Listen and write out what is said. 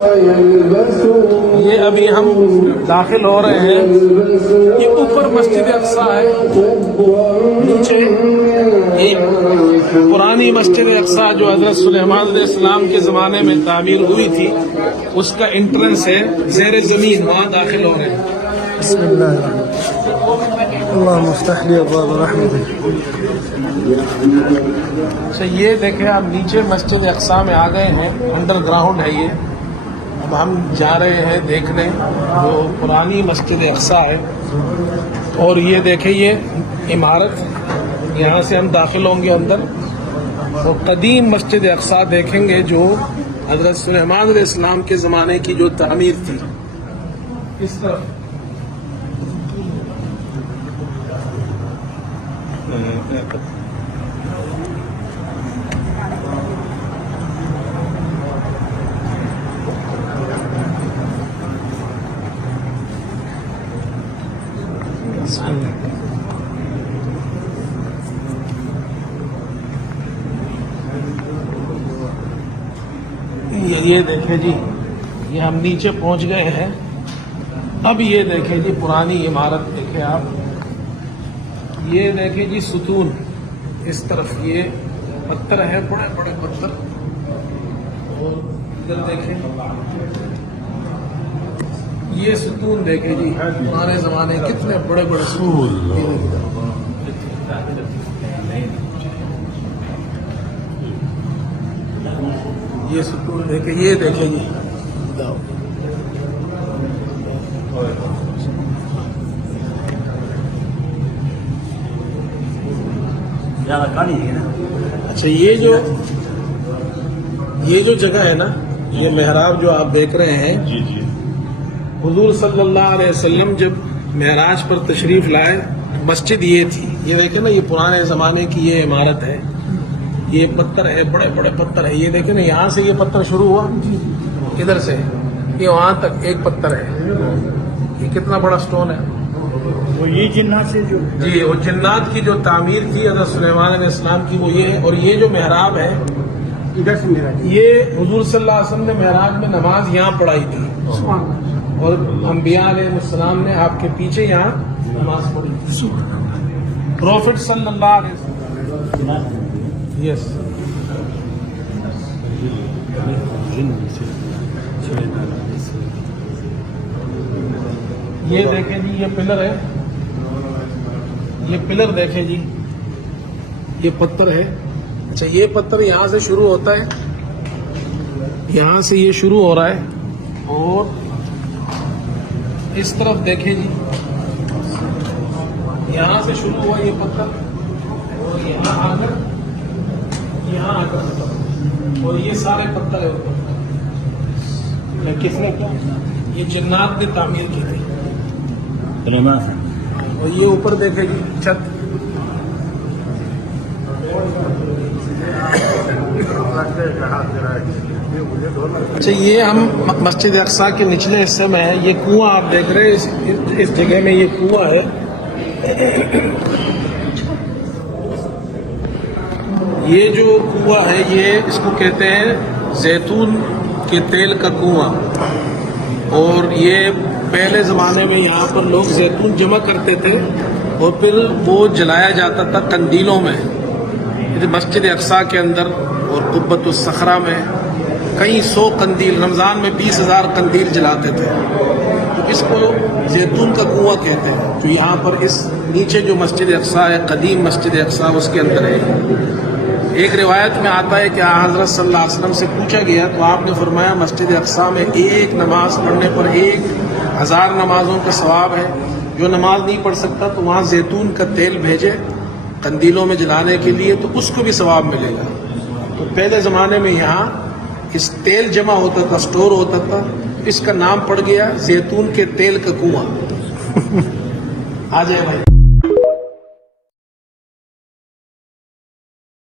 یہ ابھی ہم داخل ہو رہے ہیں. یہ اوپر مسجد اقصی ہے, نیچے ایک پرانی مسجد اقصی جو حضرت سلیمان علیہ السلام کے زمانے میں تعمیر ہوئی تھی, اس کا انٹرنس ہے زیر زمین, وہاں داخل ہو رہے ہیں. بسم اللہ اللہم افتح لی ابواب رحمتک. اچھا یہ دیکھیں آپ نیچے مسجد اقصی میں آ گئے ہیں, انڈر گراؤنڈ ہے یہ. اب ہم جا رہے ہیں دیکھنے جو پرانی مسجد اقصی ہے, اور یہ دیکھیں یہ عمارت, یہاں سے ہم داخل ہوں گے اندر اور قدیم مسجد اقصی دیکھیں گے جو حضرت سلیمان علیہ السلام کے زمانے کی جو تعمیر تھی. اس طرف یہ دیکھیں جی, یہ ہم نیچے پہنچ گئے ہیں. اب یہ دیکھیں جی پرانی عمارت دیکھیں آپ, یہ دیکھیں جی ستون, اس طرف یہ پتھر ہے, بڑے بڑے پتھر, اور ادھر دیکھیں یہ ستون دیکھیں جی پرانے زمانے کتنے بڑے بڑے ستون. یہ ستون دیکھیں, یہ دیکھیں جی اچھا یہ جو جگہ ہے نا, یہ محراب جو آپ دیکھ رہے ہیں, حضور صلی اللہ علیہ وسلم جب معراج پر تشریف لائے مسجد یہ تھی. یہ دیکھیں نا, یہ پرانے زمانے کی یہ عمارت ہے, یہ پتھر ہے, بڑے بڑے پتھر ہے. یہ دیکھیں نا, یہاں سے یہ پتھر شروع ہوا, ادھر سے یہ وہاں تک ایک پتھر ہے. یہ کتنا بڑا سٹون ہے. وہ یہ جنات سے جو جی وہ جنات کی جو تعمیر کی حضرت سلیمان علیہ السلام کی وہ یہ ہے. اور یہ جو محراب ہے, ادھر سے میرا یہ حضور صلی اللہ علیہ وسلم نے محراب میں نماز یہاں پڑھائی تھی, اور انبیاء علیہ السلام نے آپ کے پیچھے یہاں نماز پڑھی تھی. پروفٹ صلی اللہ علیہ وسلم. یس یہ دیکھیں جی, یہ پلر ہے, یہ پلر دیکھیں جی, یہ پتھر ہے. اچھا یہ پتھر یہاں سے شروع ہوتا ہے, یہاں سے یہ شروع ہو رہا ہے, اور اس طرف دیکھیں جی, یہاں سے شروع ہوا یہ پتھر, اور یہاں آ کر اور یہ سارے پتھر ہے اوپر. کس نے کیا یہ جنات نے تعمیر کی تھی. اور یہ اوپر دیکھیں جی چھت, اچھا یہ ہم مسجد اقصی کے نچلے حصے میں ہیں. یہ کنواں آپ دیکھ رہے ہیں, اس جگہ میں یہ کنواں ہے. یہ جو کنواں ہے یہ اس کو کہتے ہیں زیتون کے تیل کا کنواں. اور یہ پہلے زمانے میں یہاں پر لوگ زیتون جمع کرتے تھے, اور پھر وہ جلایا جاتا تھا قندیلوں میں. مسجد اقصی کے اندر اور قبۃ الصخرہ میں کئی 100 قندیل, رمضان میں 20,000 قندیل جلاتے تھے. تو اس کو زیتون کا کنواں کہتے ہیں, جو یہاں پر اس نیچے جو مسجد اقصی ہے, قدیم مسجد اقصی, اس کے اندر ہے. ایک روایت میں آتا ہے کہ حضرت صلی اللہ علیہ وسلم سے پوچھا گیا تو آپ نے فرمایا مسجد اقصی میں ایک نماز پڑھنے پر 1,000 نمازوں کا ثواب ہے. جو نماز نہیں پڑھ سکتا تو وہاں زیتون کا تیل بھیجے قندیلوں میں جلانے کے لیے, تو اس کو بھی ثواب ملے گا. تو پہلے زمانے میں یہاں اس تیل جمع ہوتا تھا, سٹور ہوتا تھا, اس کا نام پڑ گیا زیتون کے تیل کا کنواں. آ جائے بھائی.